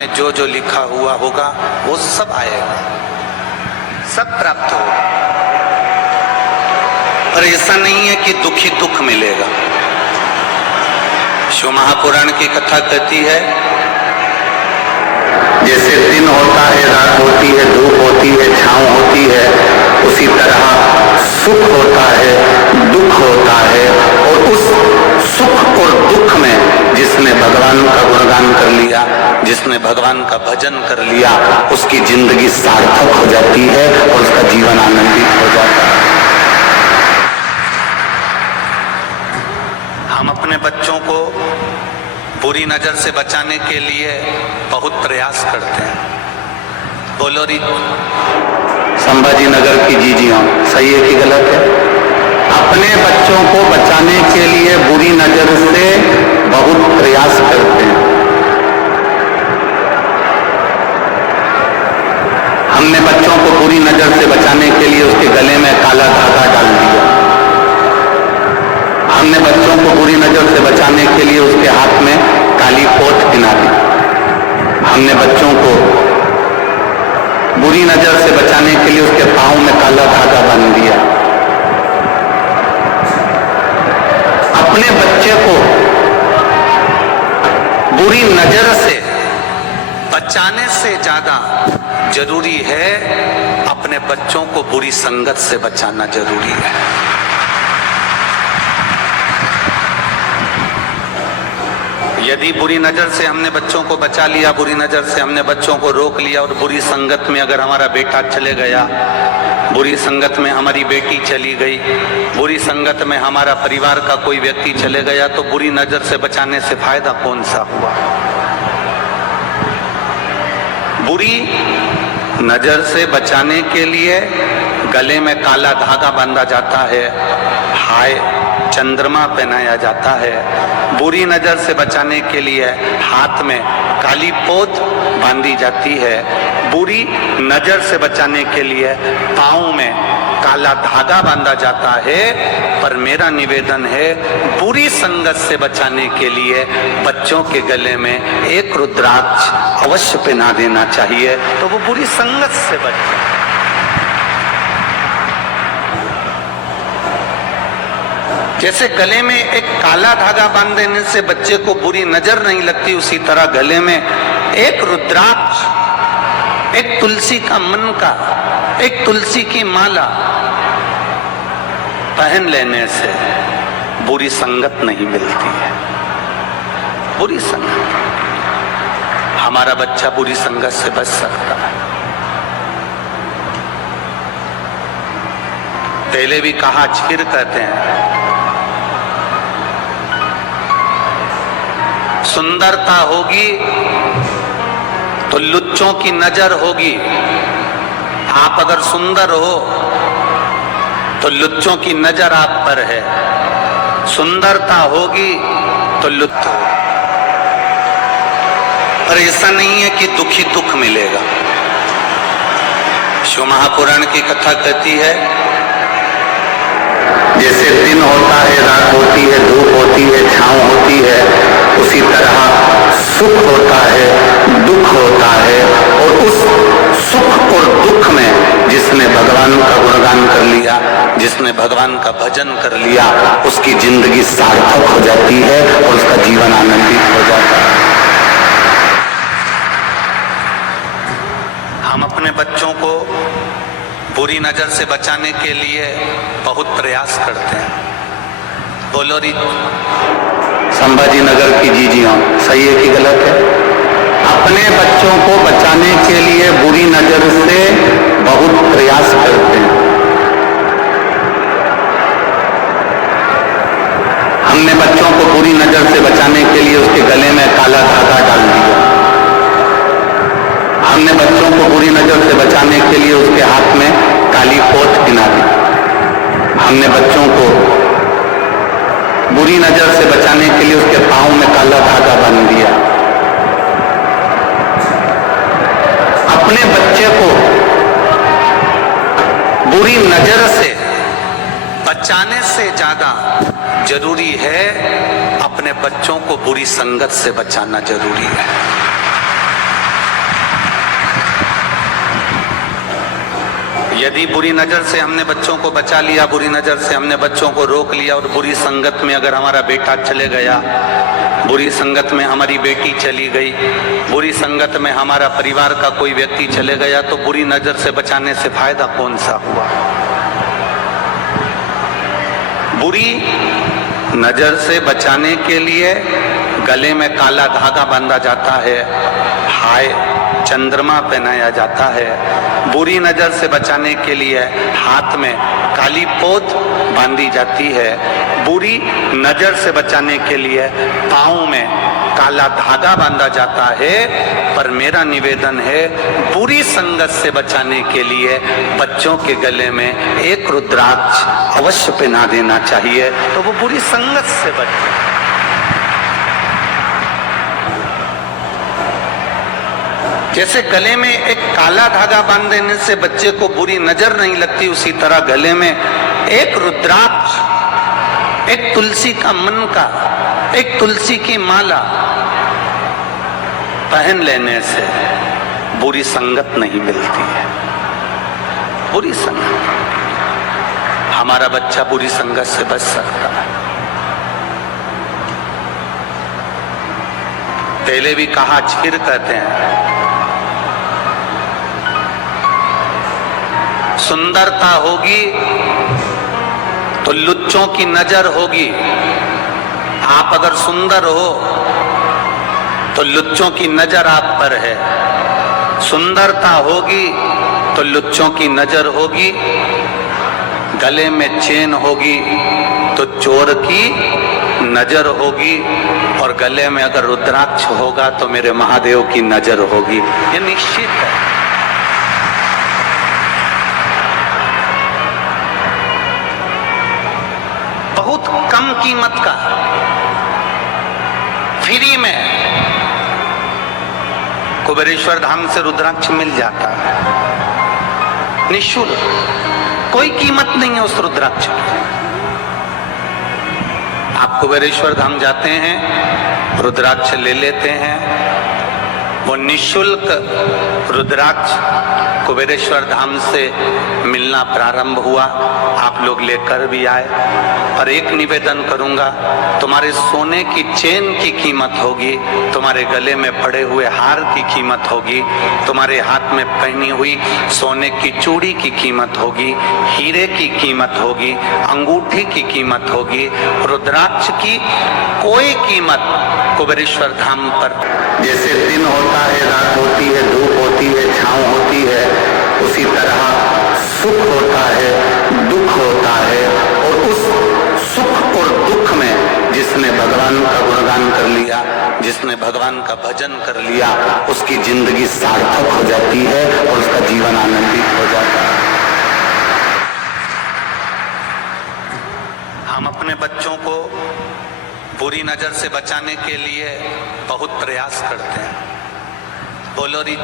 जो जो लिखा हुआ होगा वो सब आएगा, सब प्राप्त होगा। पर ऐसा नहीं है कि दुख ही दुख मिलेगा। शिव महापुराण की कथा कहती है, जैसे दिन होता है, रात होती है, धूप होती है, छांव होती है, उसी तरह सुख होता है, दुख होता है। और उस सुख और दुख में जिसने भगवान का गुणगान कर लिया, जिसने भगवान का भजन कर लिया, उसकी जिंदगी सार्थक हो जाती है और उसका जीवन आनंदित हो जाता है। हम अपने बच्चों को बुरी नजर से बचाने के लिए बहुत प्रयास करते हैं। बोलो री संभाजी नगर की जीजियों, सही है कि गलत है? अपने बच्चों को बचाने के लिए बुरी नजर से बहुत प्रयास करते हैं। हमने बच्चों को बुरी नजर से बचाने के लिए उसके गले में काला धागा डाल दिया। हमने बच्चों को बुरी नजर से बचाने के लिए उसके हाथ में काली पोत पहना दी। हमने बच्चों को बुरी नजर से बचाने के लिए उसके पांव में काला धागा बांध दिया। अपने बच्चे को बुरी नजर से बचाने से ज्यादा जरूरी है अपने बच्चों को बुरी संगत से बचाना जरूरी है। यदि बुरी नजर से हमने बच्चों को बचा लिया, बुरी नजर से हमने बच्चों को रोक लिया, और बुरी संगत में अगर हमारा बेटा चले गया, बुरी संगत में हमारी बेटी चली गई, बुरी संगत में हमारा परिवार का कोई व्यक्ति चले गया, तो बुरी नजर से बचाने से फायदा कौन सा हुआ? बुरी नजर से बचाने के लिए गले में काला धागा बांधा जाता है, हाय चंद्रमा पहनाया जाता है। बुरी नजर से बचाने के लिए हाथ में काली पोत बांधी जाती है। बुरी नजर से बचाने के लिए पांव में काला धागा बांधा जाता है। पर मेरा निवेदन है, बुरी संगत से बचाने के लिए बच्चों के गले में एक रुद्राक्ष अवश्य पहना देना चाहिए, तो वो बुरी संगत से बचे। जैसे गले में एक काला धागा बांध देने से बच्चे को बुरी नजर नहीं लगती, उसी तरह गले में एक रुद्राक्ष, एक तुलसी का मन का, एक तुलसी की माला पहन लेने से बुरी संगत नहीं मिलती है। बुरी संगत, हमारा बच्चा बुरी संगत से बच सकता है। पहले भी कहा, फिर कहते हैं, सुंदरता होगी तो लुच्चों की नजर होगी। आप अगर सुंदर हो तो लुच्चों की नजर आप पर है, सुंदरता होगी तो लुच्च हो। पर ऐसा नहीं है कि दुख ही दुख मिलेगा। शिव महापुराण की कथा कहती है, जैसे दिन होता है, रात होती है, धूप होती है, छांव होती है, उसी तरह सुख होता है, दुख होता है। और उस सुख और दुख में जिसने भगवान का गुणगान कर लिया, जिसने भगवान का भजन कर लिया, उसकी जिंदगी सार्थक हो जाती है और उसका जीवन आनंदित हो जाता है। हम अपने बच्चों को बुरी नजर से बचाने के लिए बहुत प्रयास करते हैं। बोलो री संभाजी नगर की जीजियों, सही है कि गलत है? अपने बच्चों को बचाने के लिए बुरी नजर से बहुत प्रयास करते हैं। हमने बच्चों को बुरी नजर से बचाने के लिए उसके गले में काला धागा डाल दिया। हमने बच्चों को बुरी नजर से बचाने के लिए उसके हाथ में काली पोत पहना दी। हमने बच्चों को बुरी नजर से बचाने के लिए उसके पांव में काला धागा बांध दिया। अपने बच्चे को बुरी नजर से बचाने से ज्यादा जरूरी है अपने बच्चों को बुरी संगत से बचाना जरूरी है। यदि बुरी नजर से हमने बच्चों को बचा लिया, बुरी नजर से हमने बच्चों को रोक लिया और बुरी संगत में अगर हमारा बेटा चले गया, बुरी संगत में हमारी बेटी चली गई, बुरी संगत में हमारा परिवार का कोई व्यक्ति चले गया, तो बुरी नजर से बचाने से फायदा कौन सा हुआ? बुरी नजर से बचाने के लिए गले में काला धागा बांधा जाता है, हाय चंद्रमा पहनाया जाता है। बुरी नजर से बचाने के लिए हाथ में काली पोत बांधी जाती है। बुरी नजर से बचाने के लिए पाँव में काला धागा बांधा जाता है। पर मेरा निवेदन है, बुरी संगत से बचाने के लिए बच्चों के गले में एक रुद्राक्ष अवश्य पहना देना चाहिए, तो वो बुरी संगत से बचे। जैसे गले में एक काला धागा बांध देने से बच्चे को बुरी नजर नहीं लगती, उसी तरह गले में एक रुद्राक्ष, एक तुलसी का मन का, एक तुलसी की माला पहन लेने से बुरी संगत नहीं मिलती है। बुरी संगत, हमारा बच्चा बुरी संगत से बच सकता है। पहले भी कहा, झिर कहते हैं। सुंदरता होगी तो लुच्चों की नजर होगी। आप अगर सुंदर हो तो लुच्चों की नजर आप पर है। सुंदरता होगी तो लुच्चों की नजर होगी। गले में चेन होगी तो चोर की नजर होगी, और गले में अगर रुद्राक्ष होगा तो मेरे महादेव की नजर होगी। ये निश्चित है। बहुत कम कीमत का, फ्री में कुबेरेश्वर धाम से रुद्राक्ष मिल जाता है, निःशुल्क, कोई कीमत नहीं है उस रुद्राक्ष की। आप कुबेरेश्वर धाम जाते हैं, रुद्राक्ष ले लेते हैं, वो निःशुल्क रुद्राक्ष कुबेरेश्वर धाम से मिलना प्रारंभ हुआ। आप लोग लेकर भी आए। और एक निवेदन करूंगा, तुम्हारे सोने की चेन की कीमत होगी, तुम्हारे गले में पड़े हुए हार की कीमत होगी, तुम्हारे हाथ में पहनी हुई सोने की चूड़ी की कीमत होगी, हीरे की कीमत होगी, अंगूठी की कीमत होगी। रुद्राक्ष की कोई कीमत कुबेरेश्वर धाम पर, जैसे दिन होता है, रात होती है, धूप होती है, छांव होती है, उसी तरह सुख होता है, दुख होता है। और उस सुख और दुख में जिसने भगवान का गुणगान कर लिया, जिसने भगवान का भजन कर लिया, उसकी जिंदगी सार्थक हो जाती है और उसका जीवन आनंदित हो जाता है। हम अपने बच्चों को बुरी नजर से बचाने के लिए बहुत प्रयास करते हैं। बोलो री,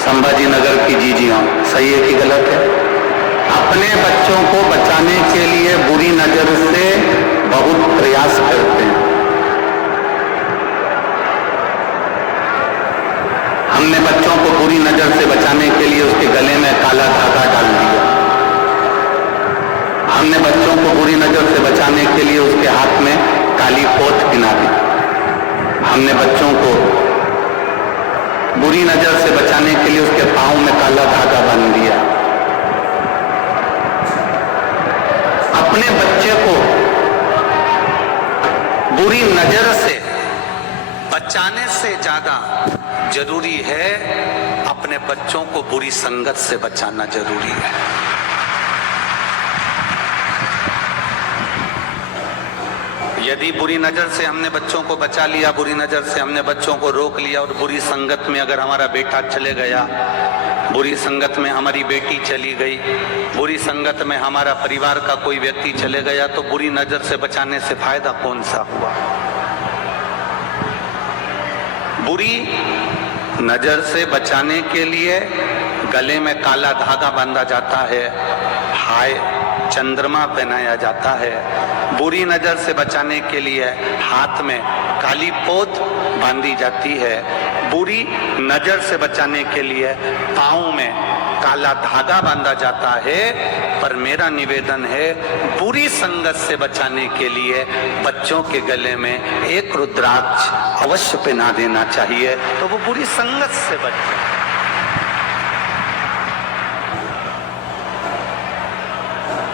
संभाजी नगर की जीजियों, सही है कि गलत है? अपने बच्चों को बचाने के लिए बुरी नजर से बहुत प्रयास करते हैं। हमने बच्चों को बुरी नजर से बचाने के लिए उसके गले में काला धागा डाल दिया। हमने बच्चों को बुरी नजर से बचाने के लिए उसके हाथ में काली पोत पहना दी। हमने बच्चों को बुरी नजर से बचाने के लिए उसके पांव में काला धागा बांध दिया। अपने बच्चे को बुरी नजर से बचाने से ज्यादा जरूरी है अपने बच्चों को बुरी संगत से बचाना जरूरी है। यदि बुरी नजर से हमने बच्चों को बचा लिया, बुरी नजर से हमने बच्चों को रोक लिया और बुरी संगत में अगर हमारा बेटा चले गया, बुरी संगत में हमारी बेटी चली गई, बुरी संगत में हमारा परिवार का कोई व्यक्ति चले गया, तो बुरी नजर से बचाने से फायदा कौन सा हुआ? बुरी नजर से बचाने के लिए गले में काला धागा बांधा जाता है, हाय चंद्रमा पहनाया जाता है। बुरी नजर से बचाने के लिए हाथ में काली पोत बांधी जाती है। बुरी नजर से बचाने के लिए पाँव में काला धागा बांधा जाता है। पर मेरा निवेदन है, बुरी संगत से बचाने के लिए बच्चों के गले में एक रुद्राक्ष अवश्य पहना देना चाहिए, तो वो बुरी संगत से बचे।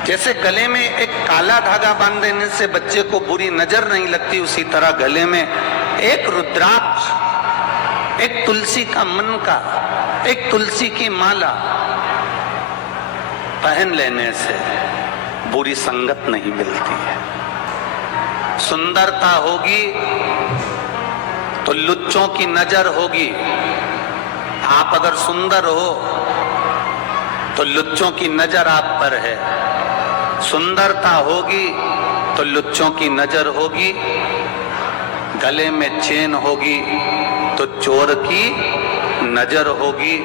जैसे गले में एक काला धागा बांध देने से बच्चे को बुरी नजर नहीं लगती, उसी तरह गले में एक रुद्राक्ष, एक तुलसी का मन का, एक तुलसी की माला पहन लेने से बुरी संगत नहीं मिलती है। सुंदरता होगी तो लुच्चों की नजर होगी। आप अगर सुंदर हो तो लुच्चों की नजर आप पर है। सुंदरता होगी तो लुच्चों की नजर होगी। गले में चेन होगी तो चोर की नजर होगी,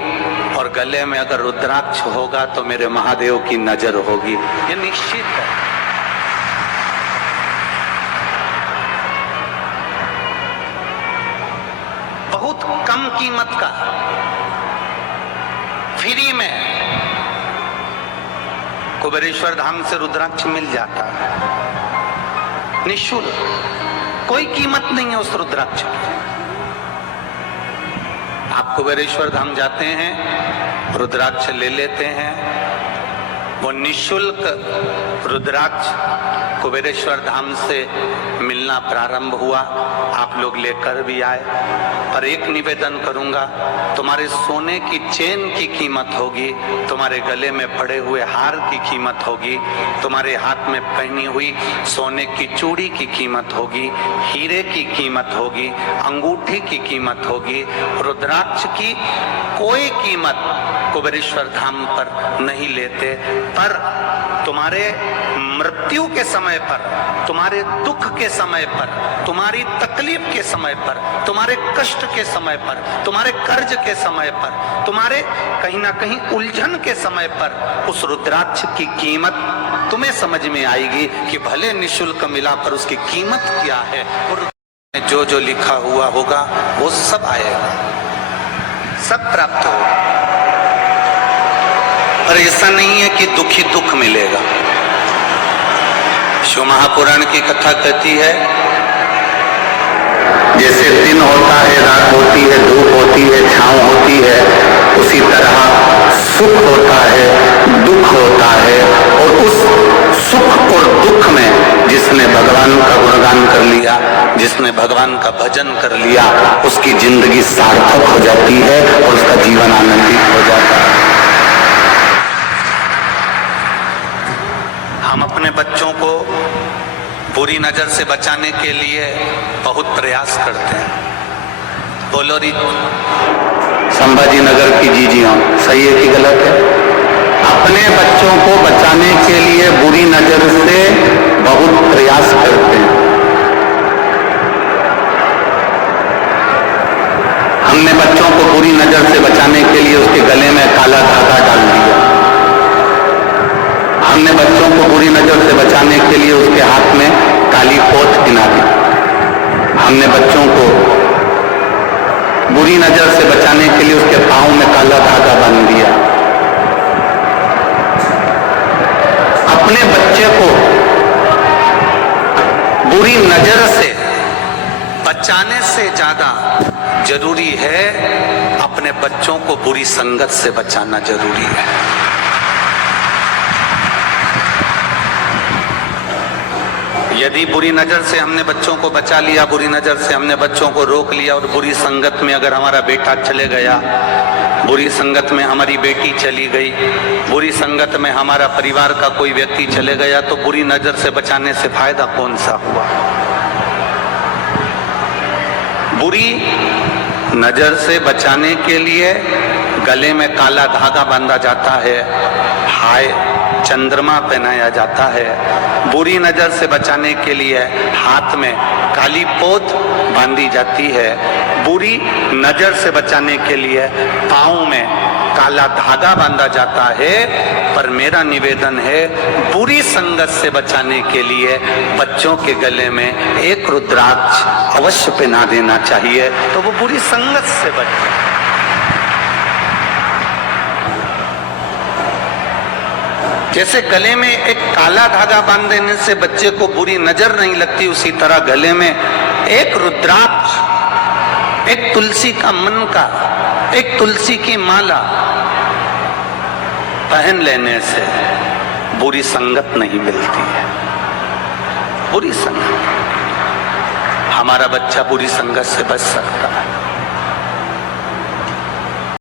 और गले में अगर रुद्राक्ष होगा तो मेरे महादेव की नजर होगी। ये निश्चित है। बहुत कम कीमत का, फ्री में कुबेरेश्वर धाम से रुद्राक्ष मिल जाता है, निःशुल्क, कोई कीमत नहीं है उस रुद्राक्ष की। आप कुबेरेश्वर धाम जाते हैं, रुद्राक्ष ले लेते हैं, वो निःशुल्क रुद्राक्ष कुबेरेश्वर धाम से मिलना प्रारंभ हुआ। आप लोग लेकर भी आए। पर एक निवेदन करूंगा, तुम्हारे सोने की चेन की कीमत होगी, तुम्हारे गले में पड़े हुए हार की कीमत होगी, तुम्हारे हाथ में पहनी हुई सोने की चूड़ी की कीमत होगी, हीरे की कीमत होगी, अंगूठी की कीमत होगी। रुद्राक्ष की कोई कीमत कुबेरेश्वर धाम पर नहीं लेते, पर तुम्हारे मृत्यु के समय पर, तुम्हारे दुख के समय पर, तुम्हारी तकलीफ के समय पर, तुम्हारे कष्ट के समय पर, तुम्हारे कर्ज के समय पर, तुम्हारे कहीं ना कहीं उलझन के समय पर उस रुद्राक्ष की कीमत तुम्हें समझ में आएगी कि भले निःशुल्क मिला पर उसकी कीमत क्या है। और जो जो लिखा हुआ होगा वो सब आएगा, सब प्राप्त होगा। पर ऐसा नहीं है कि दुखी दुख मिलेगा। शिव महापुराण की कथा कहती है, जैसे दिन होता है, रात होती है, धूप होती है, छांव होती है, उसी तरह सुख होता है, दुख होता है। और उस सुख और दुख में जिसने भगवान का गुणगान कर लिया, जिसने भगवान का भजन कर लिया, उसकी जिंदगी सार्थक हो जाती है और उसका जीवन आनंदित हो जाता है। हम अपने बच्चों को बुरी नजर से बचाने के लिए बहुत प्रयास करते हैं। बोलो री, संभाजी नगर की जीजियों, सही है कि गलत है? अपने बच्चों को बचाने के लिए बुरी नजर से बहुत प्रयास करते हैं। हमने बच्चों को बुरी नजर से बचाने के लिए उसके गले में काला धागा डाल दिया। हमने बच्चों को बुरी नजर से बचाने के लिए उसके हाथ में काली पोत पहना दी। हमने बच्चों को बुरी नजर से बचाने के लिए उसके पांव में काला धागा बांध दिया। अपने बच्चे को बुरी नजर से बचाने से ज्यादा जरूरी है अपने बच्चों को बुरी संगत से बचाना जरूरी है। यदि बुरी नजर से हमने बच्चों को बचा लिया, बुरी नजर से हमने बच्चों को रोक लिया, और बुरी संगत में अगर हमारा बेटा चले गया, बुरी संगत में हमारी बेटी चली गई, बुरी संगत में हमारा परिवार का कोई व्यक्ति चले गया, तो बुरी नजर से बचाने से फायदा कौन सा हुआ? बुरी नजर से बचाने के लिए गले में काला धागा बांधा जाता है, हाय चंद्रमा पहनाया जाता है। बुरी नजर से बचाने के लिए हाथ में काली पोत बांधी जाती है। बुरी नजर से बचाने के लिए पांव में काला धागा बांधा जाता है। पर मेरा निवेदन है, बुरी संगत से बचाने के लिए बच्चों के गले में एक रुद्राक्ष अवश्य पहना देना चाहिए, तो वो बुरी संगत से बचे। जैसे गले में एक काला धागा बांध देने से बच्चे को बुरी नजर नहीं लगती, उसी तरह गले में एक रुद्राक्ष, एक तुलसी का मन का, एक तुलसी की माला पहन लेने से बुरी संगत नहीं मिलती है। बुरी संगत, हमारा बच्चा बुरी संगत से बच सकता है।